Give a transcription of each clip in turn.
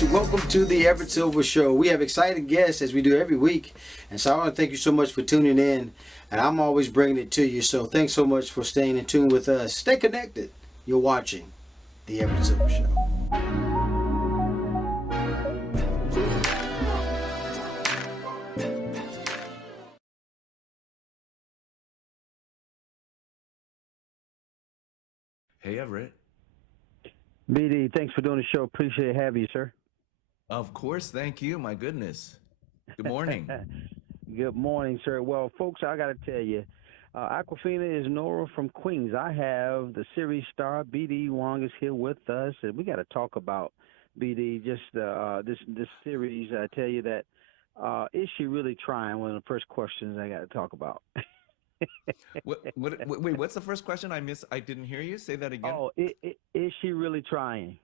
guys, welcome to the Everett Silver Show. We have exciting guests as we do every week, and so I want to thank you so much for tuning in, and I'm always bringing it to you, so thanks so much for staying in tune with us. Stay connected. You're watching the Everett Silver Show. Hey, Everett. BD, thanks for doing the show. Appreciate having you, sir. Of course, thank you. My goodness. Good morning. Good morning, sir. Well, folks, I got to tell you, Aquafina is Nora from Queens. I have the series star BD Wong is here with us, and we got to talk about BD. Just this series. I tell you that is she really trying? One of the first questions I got to talk about. Wait, what's the first question? I didn't hear you. Say that again. Oh, is she really trying?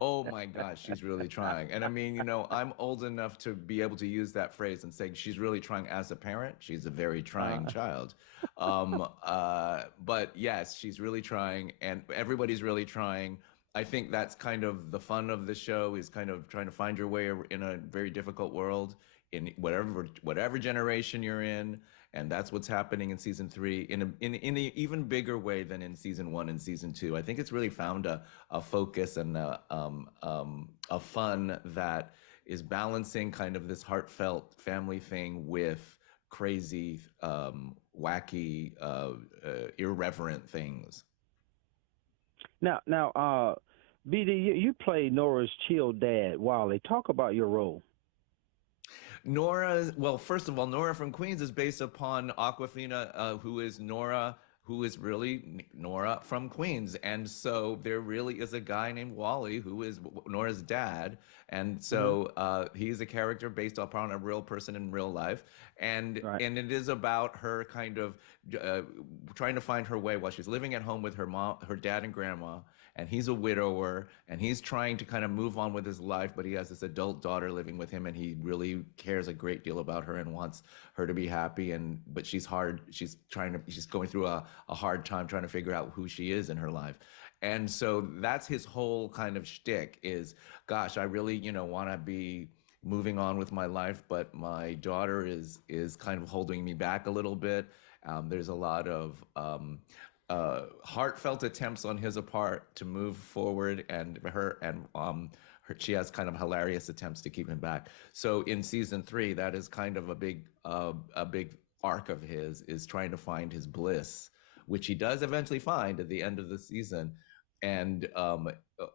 Oh my gosh, she's really trying. And I mean, I'm old enough to be able to use that phrase and say she's really trying as a parent. She's a very trying uh, child. But yes, she's really trying, and everybody's really trying. I think that's kind of the fun of the show is kind of trying to find your way in a very difficult world in whatever generation you're in, and that's what's happening in season three in an even bigger way than in season one and season two. I think it's really found a focus and a fun that is balancing kind of this heartfelt family thing with crazy, wacky, irreverent things. now, BD, you play Nora's chill dad, Wally. Talk about your role. Well, first of all, Nora from Queens is based upon Aquafina, who is Nora, who is really Nora from Queens. And so there really is a guy named Wally who is Nora's dad. And Hmm. so he's a character based upon a real person in real life. And Right. and it is about her kind of uh, trying to find her way while she's living at home with her mom, her dad and grandma, and he's a widower and he's trying to kind of move on with his life, but he has this adult daughter living with him and he really cares a great deal about her and wants her to be happy. And but she's going through a hard time trying to figure out who she is in her life. And so that's his whole kind of shtick is, gosh, I really, want to be moving on with my life, but my daughter is kind of holding me back a little bit. There's a lot of heartfelt attempts on his part to move forward, and she has kind of hilarious attempts to keep him back. So in season three, that is kind of a big arc of his is trying to find his bliss, which he does eventually find at the end of the season. And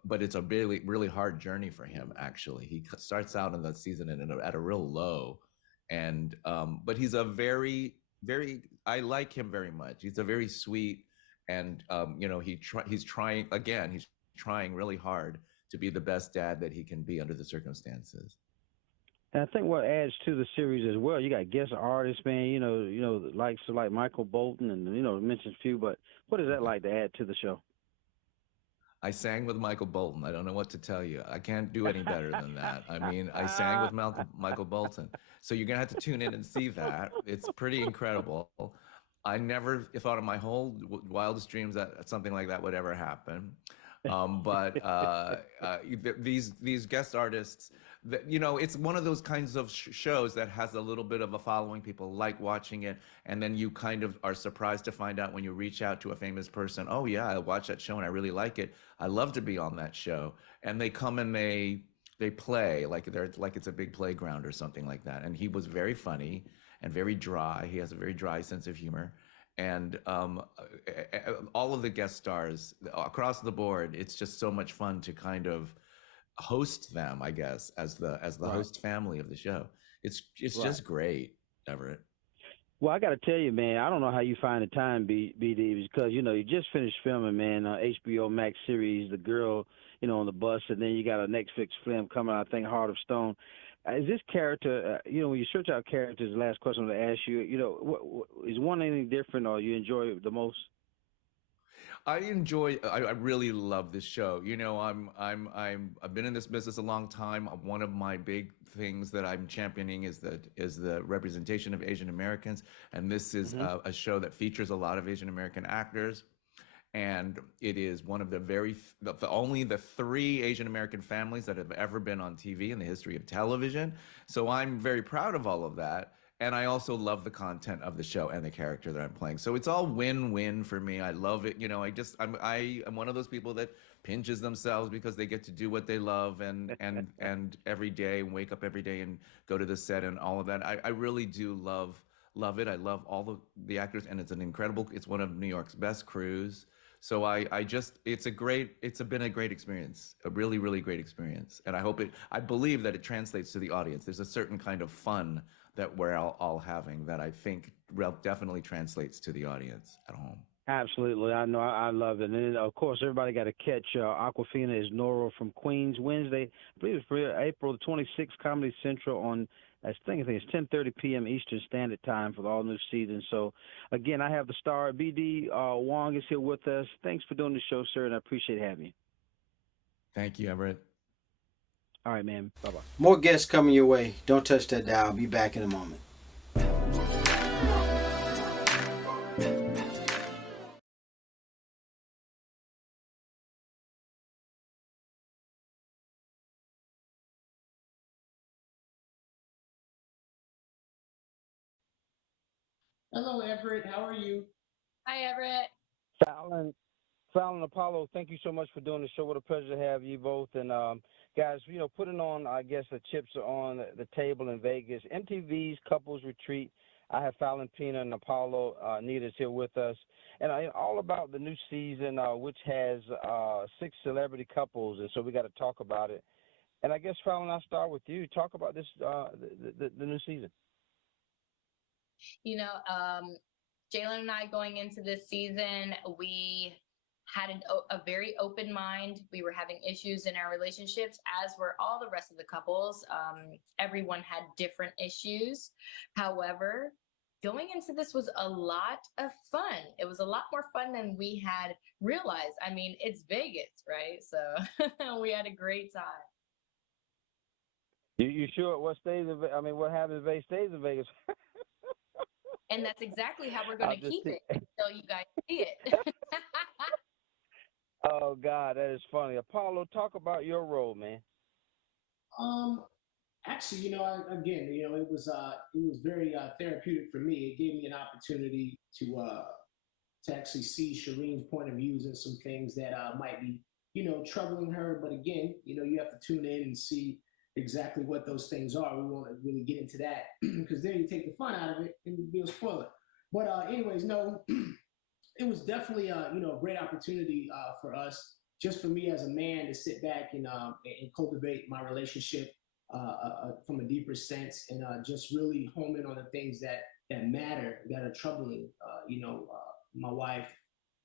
but it's a really really hard journey for him. Actually, he starts out in that season at a real low, and but he's a very I like him very much. He's a very sweet, and he's trying really hard to be the best dad that he can be under the circumstances. And I think what adds to the series as well, you got guest artists, man. Like Michael Bolton, and mentions a few. But what is that like to add to the show? I sang with Michael Bolton. I don't know what to tell you. I can't do any better than that. I mean, I sang with Michael Bolton. So you're going to have to tune in and see that. It's pretty incredible. I never thought in my whole wildest dreams that something like that would ever happen. But these guest artists, it's one of those kinds of shows that has a little bit of a following. People like watching it, and then you kind of are surprised to find out when you reach out to a famous person. Oh yeah, I watched that show and I really like it. I love to be on that show, and they come and they play like it's a big playground or something like that. And he was very funny and very dry. He has a very dry sense of humor, and all of the guest stars across the board. It's just so much fun to kind of host them, I guess, as the Right, host family of the show. It's right. just great, Everett. Well, I got to tell you, man, I don't know how you find the time, BD, because you just finished filming, man, HBO Max series, The Girl, on the bus, and then you got a Netflix film coming out, I think, Heart of Stone. Is this character, when you search out characters, the last question I'm going to ask you, is one anything different, or you enjoy it the most? I really love this show. I've been in this business a long time. One of my big things that I'm championing is the representation of Asian Americans, and this is Hmm. a show that features a lot of Asian American actors. and it is one of only the three Asian American families that have ever been on TV in the history of television. So I'm very proud of all of that. And I also love the content of the show and the character that I'm playing. So it's all win-win for me. I love it. I'm one of those people that pinches themselves because they get to do what they love and every day and wake up every day and go to the set and all of that. I really do love it. I love all the actors, and it's one of New York's best crews. So it's been a great experience, a really, really great experience. And I believe that it translates to the audience. There's a certain kind of fun that we're all having that I think definitely translates to the audience at home. Absolutely, I know. I love it, and then, of course, everybody got to catch Aquafina is Nora from Queens Wednesday. I believe it's for April the 26th, Comedy Central on. I think it's 10:30 p.m. Eastern Standard Time for the all new season. So, again, I have the star BD Wong is here with us. Thanks for doing the show, sir, and I appreciate having you. Thank you, Everett. All right, man. Bye bye. More guests coming your way. Don't touch that dial. I'll be back in a moment. Hello, Everett. How are you? Hi, Everett. Fallon, Fallon Apollo, thank you so much for doing the show. What a pleasure to have you both. And guys, putting on, I guess, the chips are on the table in Vegas. MTV's Couples Retreat. I have Falynn Pina and Apollo Nida here with us. And all about the new season, which has 6 celebrity couples. And so we got to talk about it. And I guess, Fallon, I'll start with you. Talk about this, the new season. You know, Jalen and I going into this season, we had a very open mind. We were having issues in our relationships, as were all the rest of the couples. Everyone had different issues. However, going into this was a lot of fun. It was a lot more fun than we had realized. I mean, it's Vegas, right? So we had a great time. You sure what what happens in Vegas stays in Vegas? And that's exactly how we're going to keep it until you guys see it. Oh God, that is funny. Apollo, talk about your role, man. Um, Actually, it was very therapeutic for me. It gave me an opportunity to actually see Shireen's point of views and some things that might be, troubling her. But again, you have to tune in and see exactly what those things are. We won't really get into that because then you take the fun out of it and it'd be a spoiler. But anyways, no, it was definitely a great opportunity for us, just for me as a man to sit back and cultivate my relationship from a deeper sense and just really home in on the things that matter, that are troubling. My wife,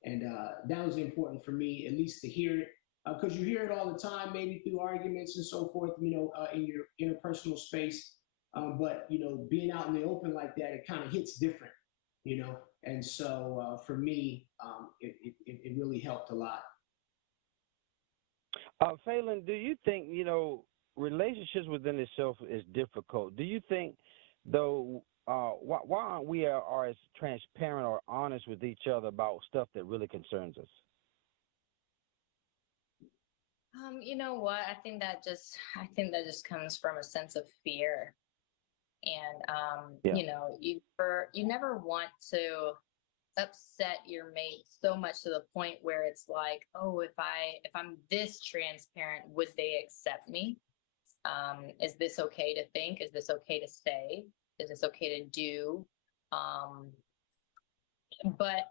and that was important for me, at least to hear it, because you hear it all the time, maybe through arguments and so forth, in your interpersonal space. But being out in the open like that, it kind of hits different, you know. And so for me, it really helped a lot. Phelan, do you think relationships within itself is difficult? Do you think though? Why aren't we are as transparent or honest with each other about stuff that really concerns us? You know what? I think that just comes from a sense of fear. And Yeah. you never want to upset your mate so much to the point where it's like, oh, if I'm this transparent, would they accept me? Is this okay to think? Is this okay to say? Is this okay to do? But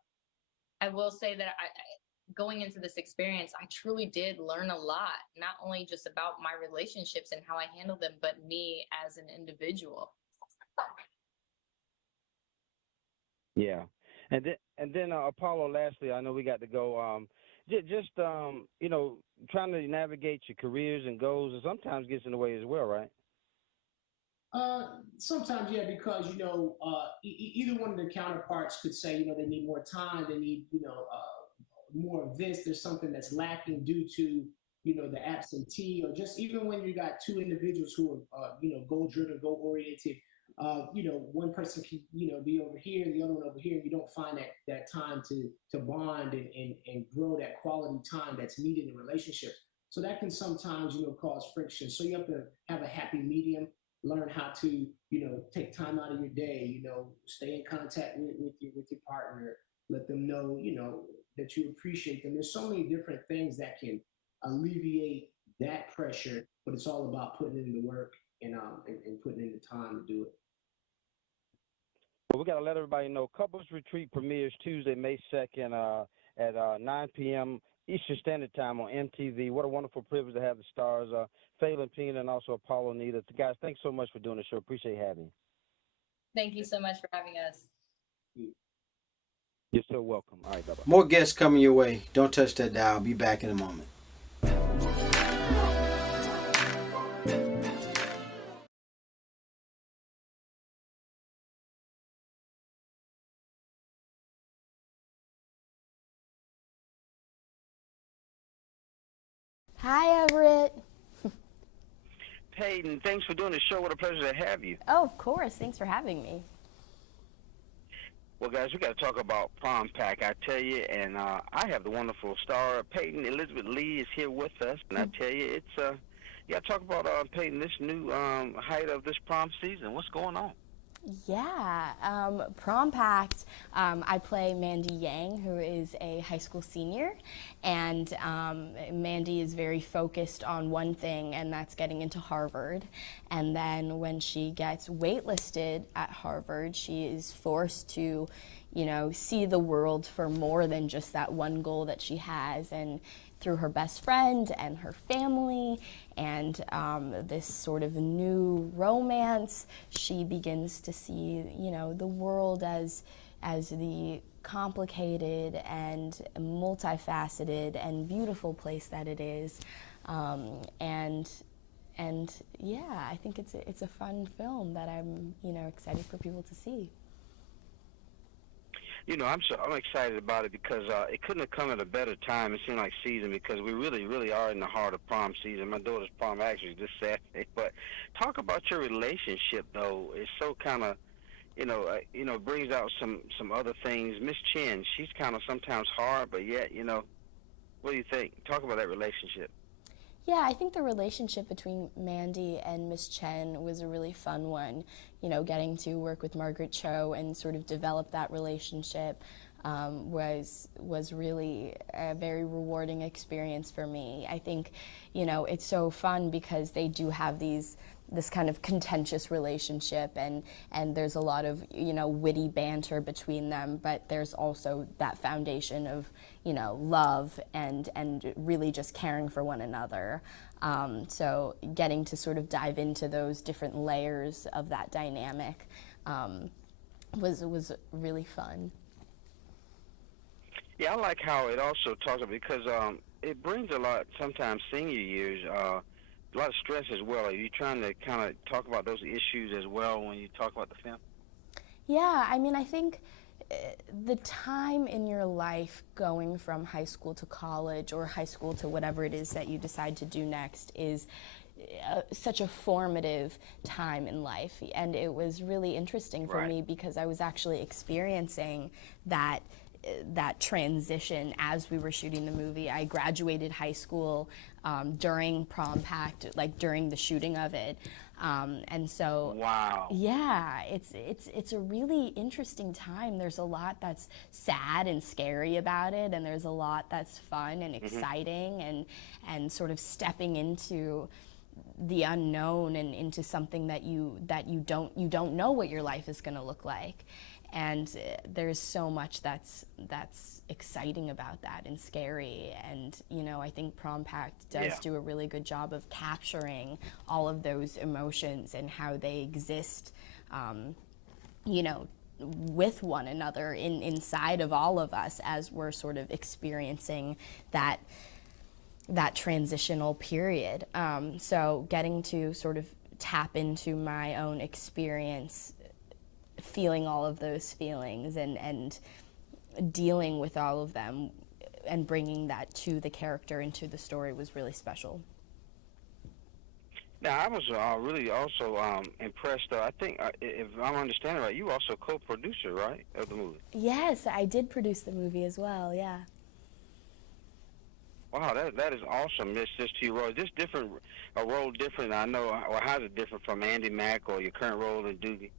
I will say that going into this experience, I truly did learn a lot, not only just about my relationships and how I handle them, but me as an individual. Yeah, and then Apollo. Lastly, I know we got to go. Just trying to navigate your careers and goals, and sometimes gets in the way as well, right? Sometimes, yeah, because either one of the counterparts could say, they need more time, they need, more of this. There's something that's lacking due to, the absentee, or just even when you got two individuals who are, goal driven, goal oriented. one person can, be over here, the other one over here. You don't find that time to bond and grow that quality time that's needed in relationships. So that can sometimes, cause friction. So you have to have a happy medium, learn how to, take time out of your day, stay in contact with your partner, let them know, that you appreciate them. There's so many different things that can alleviate that pressure, but it's all about putting in the work and putting in the time to do it. Well, we got to let everybody know Couples Retreat premieres Tuesday, May 2nd at 9 p.m. Eastern Standard Time on MTV. What a wonderful privilege to have the stars, Falynn Pina and also Apollo Nida. Guys, thanks so much for doing the show. Appreciate having you. Thank you so much for having us. You're so welcome. All right, bye-bye. More guests coming your way. Don't touch that dial. I'll be back in a moment. Hi, Everett. Peyton, thanks for doing the show. What a pleasure to have you. Oh, of course. Thanks for having me. Well, guys, we got to talk about Prom Pack, I tell you, and I have the wonderful star, Peyton Elizabeth Lee, is here with us, and I tell you, it's, you got to talk about, Peyton, this new height of this prom season. What's going on? Yeah, Prom Pact, I play Mandy Yang, who is a high school senior, and Mandy is very focused on one thing, and that's getting into Harvard. And then when she gets waitlisted at Harvard, she is forced to, see the world for more than just that one goal that she has. And through her best friend and her family and this sort of new romance, she begins to see, the world as the complicated and multifaceted and beautiful place that it is. And yeah, I think it's a fun film that I'm, excited for people to see. I'm excited about it because it couldn't have come at a better time. It seemed like season because we really, really are in the heart of prom season. My daughter's prom actually this Saturday. But talk about your relationship though. It's so kind of, brings out some other things. Miss Chen, she's kind of sometimes hard, but yet, what do you think? Talk about that relationship. Yeah, I think the relationship between Mandy and Miss Chen was a really fun one. Getting to work with Margaret Cho and sort of develop that relationship was really a very rewarding experience for me. I think, it's so fun because they do have this kind of contentious relationship and there's a lot of, witty banter between them, but there's also that foundation of, love and really just caring for one another. So getting to sort of dive into those different layers of that dynamic was really fun. Yeah, I like how it also talks about because it brings a lot, sometimes senior years, a lot of stress as well. Are you trying to kind of talk about those issues as well when you talk about the film? Yeah, I think the time in your life going from high school to college or high school to whatever it is that you decide to do next is such a formative time in life. And it was really interesting for me because I was actually experiencing that transition as we were shooting the movie. I graduated high school during Prom Pact, like during the shooting of it. And so, wow. Yeah, it's a really interesting time. There's a lot that's sad and scary about it, and there's a lot that's fun and exciting, and sort of stepping into the unknown and into something that you don't know what your life is going to look like. And there's so much that's exciting about that and scary. And, I think Prom Pact does do a really good job of capturing all of those emotions and how they exist, with one another inside of all of us as we're sort of experiencing that transitional period. So getting to sort of tap into my own experience, feeling all of those feelings and dealing with all of them and bringing that to the character and to the story was really special. Now, I was really also impressed. I think, if I'm understanding right, you also co-producer, right, of the movie? Yes, I did produce the movie as well, yeah. Wow, that is awesome. This two roles. This different, a role different. I know, or how's it different from Andy Mack or your current role in Doogie?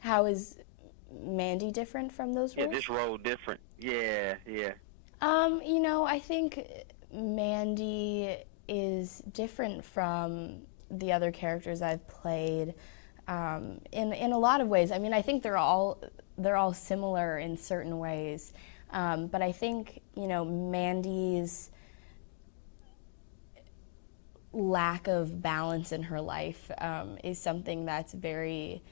How is Mandy different from those Yeah, roles? this role different. Yeah, yeah. You know, I think Mandy is different from the other characters I've played in a lot of ways. I mean, I think they're all similar in certain ways, but I think, you know, Mandy's lack of balance in her life is something that's very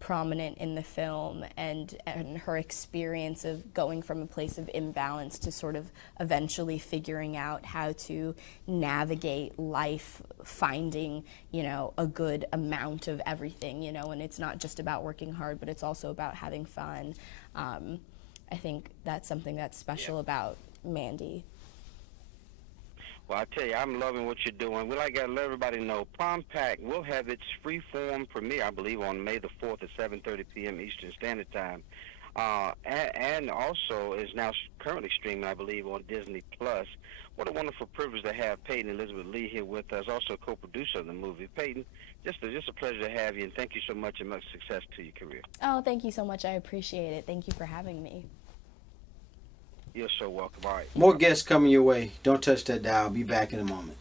prominent in the film, and her experience of going from a place of imbalance to sort of eventually figuring out how to navigate life, finding, you know, a good amount of everything, you know, and it's not just about working hard, but it's also about having fun. I think that's something that's special about Mandy. Well, I tell you, I'm loving what you're doing. Well, I got to let everybody know, Prom Pack will have its free-form premiere, I believe, on May the 4th at 7:30 p.m. Eastern Standard Time. And also is now currently streaming, I believe, on Disney+. What a wonderful privilege to have Peyton Elizabeth Lee here with us, also co-producer of the movie. Peyton, just a pleasure to have you, and thank you so much, and much success to your career. Oh, thank you so much. I appreciate it. Thank you for having me. You're so welcome. All right. More guests coming your way. Don't touch that dial. Be back in a moment.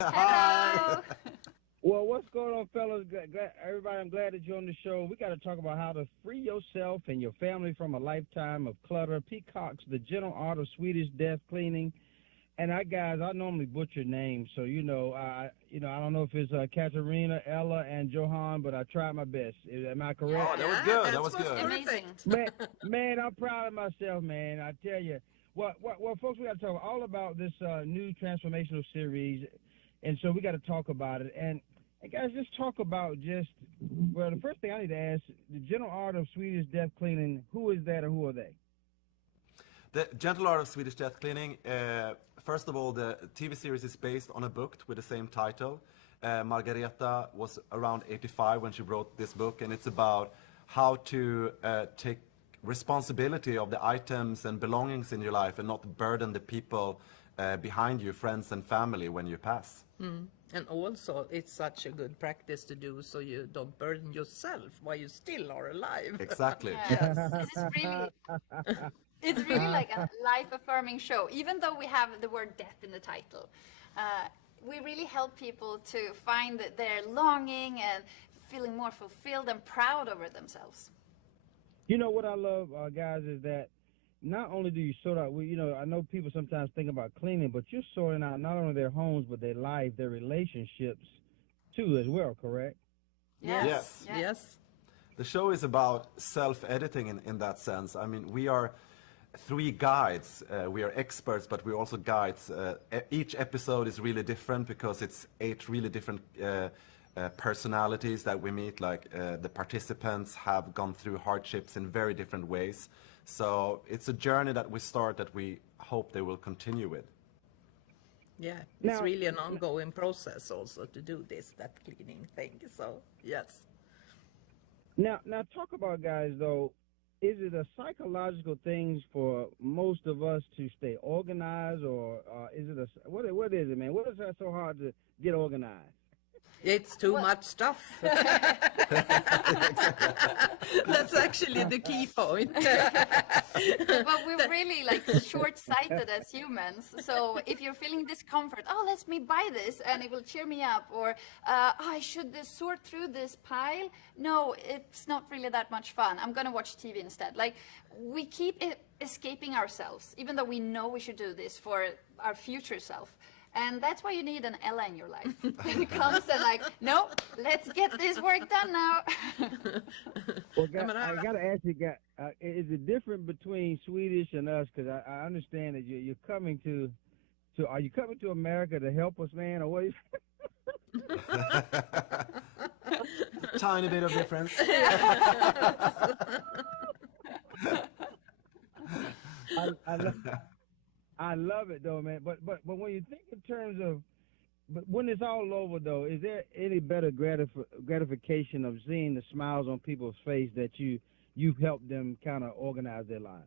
Hello. Well, what's going on, fellas? Everybody, I'm glad that you're on the show. We got to talk about how to free yourself and your family from a lifetime of clutter. Peacock's The Gentle Art of Swedish Death Cleaning. And I normally butcher names, so I don't know if it's Katarinia, Ella, and Johan, but I tried my best. Am I correct? Oh, that was good. That was good. Amazing. Man, I'm proud of myself, man. I tell you. Well, folks, we got to talk all about this new transformational series, and so we got to talk about it. And guys, just talk about the first thing I need to ask, the Gentle Art of Swedish Death Cleaning, who is that or who are they? The Gentle Art of Swedish Death Cleaning, first of all, the TV series is based on a book with the same title. Margareta was around 85 when she wrote this book, and it's about how to take responsibility of the items and belongings in your life and not burden the people behind you, friends and family, when you pass. And also, it's such a good practice to do so you don't burden yourself while you still are alive. Exactly. Yes, it's really like a life-affirming show. Even though we have the word death in the title, we really help people to find their longing and feeling more fulfilled and proud over themselves. You know what I love, guys, is that not only do you sort out, I know people sometimes think about cleaning, but you're sorting out not only their homes, but their life, their relationships, too, as well, correct? Yes. Yes. The show is about self-editing in that sense. I mean, we are 3 guides. We are experts, but we're also guides. Each episode is really different because it's 8 really different personalities that we meet. Like the participants have gone through hardships in very different ways. So it's a journey that we start that we hope they will continue with. Yeah, it's really an ongoing process also to do that cleaning thing. So, yes. Now talk about, guys, though, is it a psychological thing for most of us to stay organized, or is it what is it, man? What is that so hard to get organized? It's too much stuff. That's actually the key point. But we're really short-sighted as humans. So if you're feeling discomfort, let me buy this and it will cheer me up. Or I should sort through this pile. No, it's not really that much fun. I'm going to watch TV instead. We keep escaping ourselves, even though we know we should do this for our future self. And that's why you need an Ella in your life. It comes and like, no, let's get this work done now. Well, I got to ask you, is it different between Swedish and us? Because I understand that you're coming to, are you coming to America to help us, man, or what? Tiny bit of difference. I love it though, man. But when you think in terms of, but when it's all over though, is there any better gratification of seeing the smiles on people's face that you've helped them kind of organize their lives?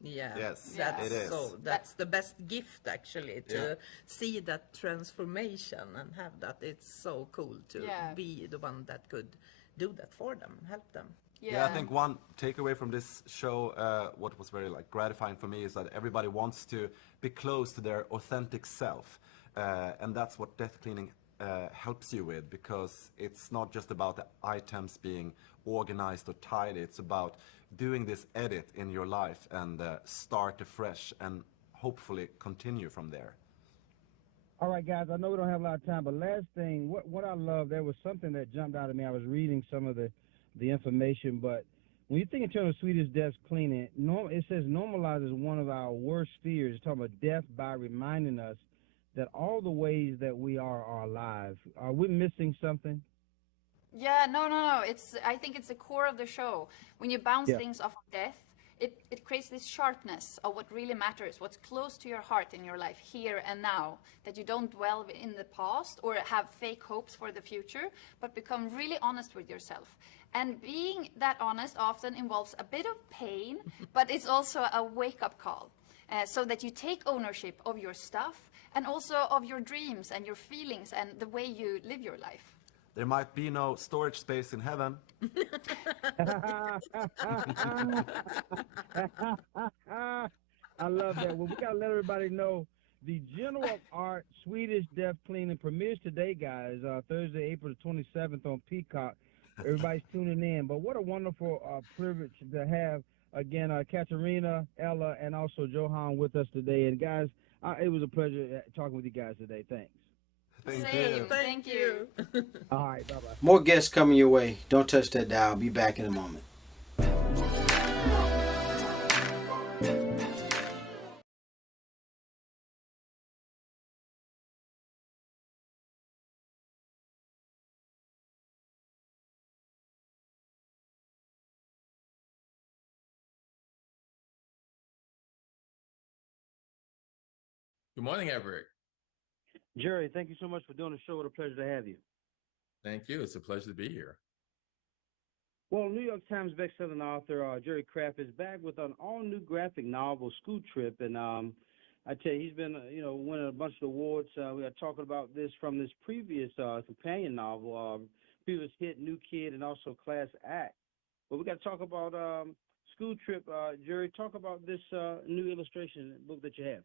Yeah, Yes, that's it is. so. That's the best gift actually, to see that transformation and have that. It's so cool to be the one that could do that for them, help them. Yeah, I think one takeaway from this show, what was very gratifying for me, is that everybody wants to be close to their authentic self, and that's what death cleaning helps you with, because it's not just about the items being organized or tidy. It's about doing this edit in your life and start afresh and hopefully continue from there. All right, guys, I know we don't have a lot of time, but last thing, what I love, there was something that jumped out at me. I was reading some of the information, but when you think in terms of Swedish death cleaning, it says normalizes one of our worst fears. It's talking about death by reminding us that all the ways that we are alive. Are we missing something? Yeah, no. I think it's the core of the show. When you bounce things off of death, it creates this sharpness of what really matters, what's close to your heart in your life, here and now, that you don't dwell in the past or have fake hopes for the future, but become really honest with yourself. And being that honest often involves a bit of pain, but it's also a wake-up call, so that you take ownership of your stuff and also of your dreams and your feelings and the way you live your life. There might be no storage space in heaven. I love that. Well, we got to let everybody know the General Art Swedish Death Cleaning premieres today, guys, Thursday, April the 27th on Peacock. Everybody's tuning in. But what a wonderful privilege to have, again, Katarinia, Ella, and also Johan with us today. And, guys, it was a pleasure talking with you guys today. Thanks. Thank you. All right, bye-bye. More guests coming your way. Don't touch that dial. Be back in a moment. Good morning, Everett. Jerry, thank you so much for doing the show. What a pleasure to have you. Thank you. It's a pleasure to be here. Well, New York Times bestselling author Jerry Craft is back with an all-new graphic novel, School Trip, and I tell you, he's been winning a bunch of awards. We are talking about this from this previous companion novel, previous hit New Kid, and also Class Act. But we got to talk about School Trip. Jerry, talk about this new illustration book that you have.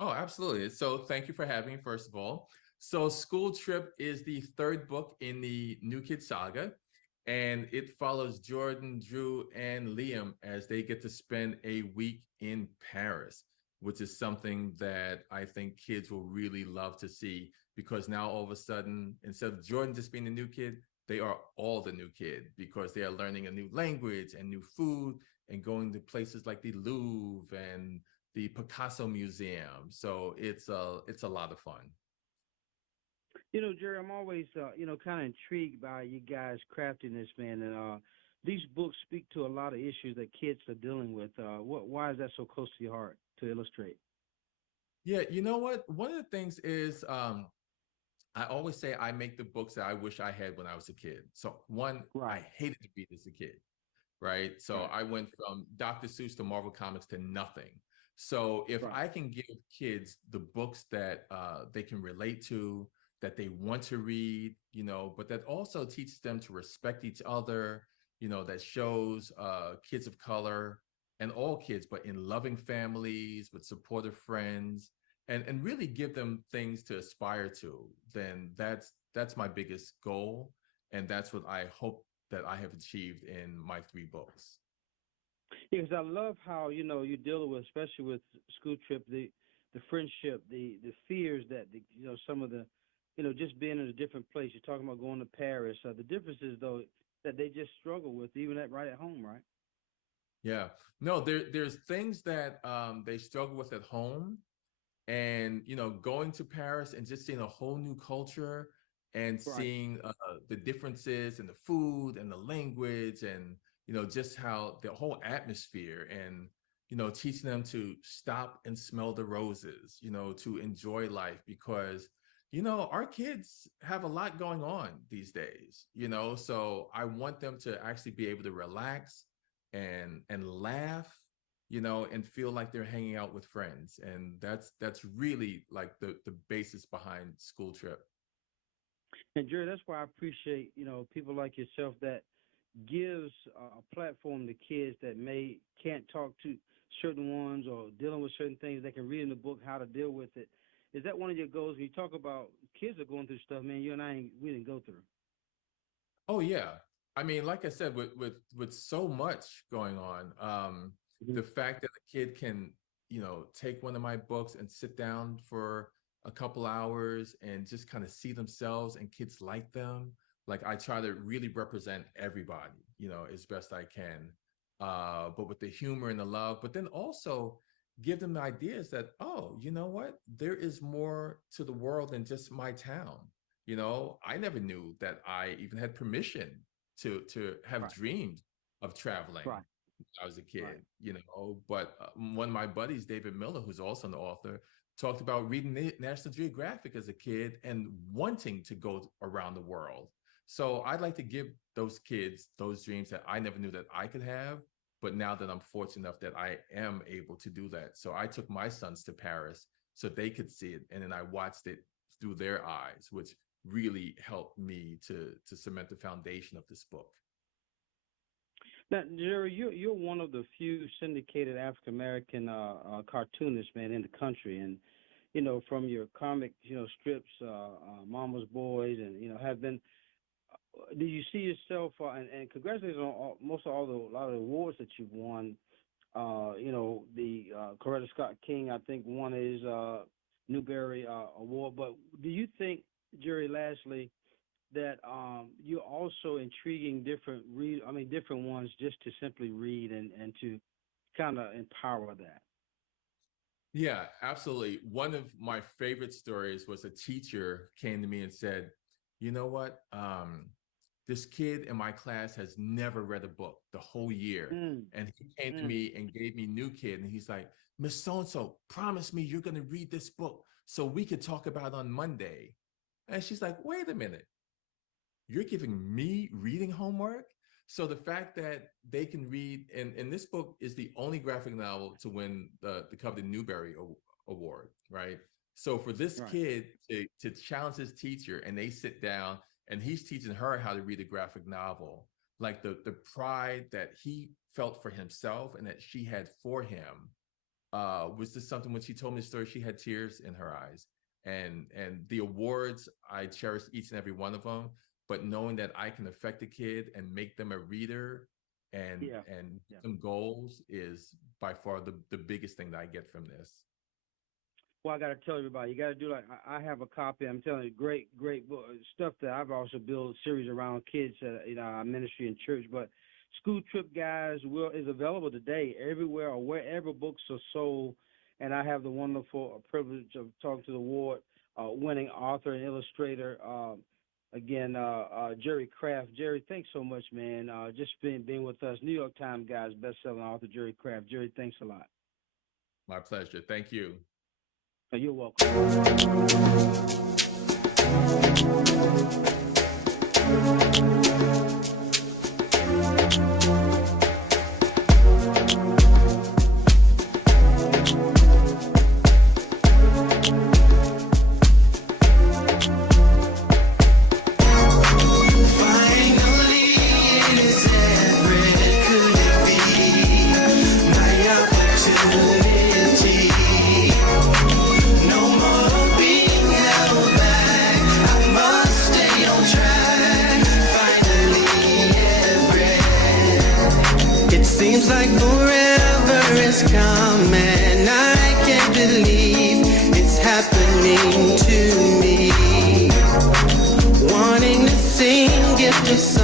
Oh, absolutely. So thank you for having me, first of all. So School Trip is the third book in the New Kid saga, and it follows Jordan, Drew, and Liam as they get to spend a week in Paris, which is something that I think kids will really love to see, because now all of a sudden, instead of Jordan just being the new kid, they are all the new kid, because they are learning a new language and new food and going to places like the Louvre and the Picasso Museum. So it's a lot of fun. Jerry, I'm always, kind of intrigued by you guys crafting this, man. And these books speak to a lot of issues that kids are dealing with. Why is that so close to your heart to illustrate? Yeah, you know what? One of the things is I always say I make the books that I wish I had when I was a kid. So I hated to read as a kid, right? So I went from Dr. Seuss to Marvel Comics to nothing. So if I can give kids the books that they can relate to, that they want to read, but that also teaches them to respect each other, that shows kids of color and all kids, but in loving families with supportive friends, and really give them things to aspire to, then that's my biggest goal. And that's what I hope that I have achieved in my 3 books. Yeah, because I love how, you deal with, especially with School Trip, the the friendship, the fears that some of the, just being in a different place. You're talking about going to Paris. The differences though that they just struggle with, even right at home, right? Yeah. No, there's things that they struggle with at home, and going to Paris and just seeing a whole new culture and seeing the differences in the food and the language, and just how the whole atmosphere, and teaching them to stop and smell the roses, to enjoy life, because our kids have a lot going on these days, so I want them to actually be able to relax and laugh, and feel like they're hanging out with friends. And that's really like the basis behind School Trip. And Jerry, that's why I appreciate, people like yourself that gives a platform to kids that can't talk to certain ones or dealing with certain things. They can read in the book how to deal with it. Is that one of your goals? When you talk about kids are going through stuff, man, you and we didn't go through. Oh yeah. I mean, like I said, with so much going on, the fact that a kid can, take one of my books and sit down for a couple hours and just kind of see themselves, and kids like them. Like, I try to really represent everybody, as best I can, but with the humor and the love, but then also give them the ideas that, oh, you know what? There is more to the world than just my town. I never knew that I even had permission to have dreamed of traveling when I was a kid, but one of my buddies, David Miller, who's also an author, talked about reading National Geographic as a kid and wanting to go around the world. So I'd like to give those kids those dreams that I never knew that I could have, but now that I'm fortunate enough that I am able to do that. So I took my sons to Paris so they could see it, and then I watched it through their eyes, which really helped me to cement the foundation of this book. Now, Jerry, you're one of the few syndicated African American cartoonists, man, in the country, and from your comic, strips, Mama's Boys, and have been. Do you see yourself? And congratulations on a lot of the awards that you've won. The Coretta Scott King, I think, won his Newbery Award. But do you think, Jerry, lastly, that you're also intriguing different ones just to simply read and to kind of empower that? Yeah, absolutely. One of my favorite stories was a teacher came to me and said, you know what? This kid in my class has never read a book the whole year. And he came to me and gave me New Kid. And he's like, Miss So-and-so, promise me you're going to read this book so we could talk about it on Monday. And she's like, wait a minute. You're giving me reading homework? So the fact that they can read, and this book is the only graphic novel to win the coveted Newbery Award, right? So for this kid to challenge his teacher, and they sit down and he's teaching her how to read a graphic novel, like the pride that he felt for himself and that she had for him, was just something. When she told me the story, she had tears in her eyes. And the awards, I cherish each and every one of them. But knowing that I can affect a kid and make them a reader and give them goals is by far the biggest thing that I get from this. Well, I got to tell everybody, you got to do like I have a copy. I'm telling you, great book, stuff that I've also built a series around kids, our ministry and church. But School Trip, guys, is available today everywhere or wherever books are sold. And I have the wonderful privilege of talking to the award-winning author and illustrator. Again, Jerry Craft. Jerry, thanks so much, man. Just being with us. New York Times, guys, best-selling author Jerry Craft. Jerry, thanks a lot. My pleasure. Thank you. You're welcome. Seems like forever is coming. I can't believe this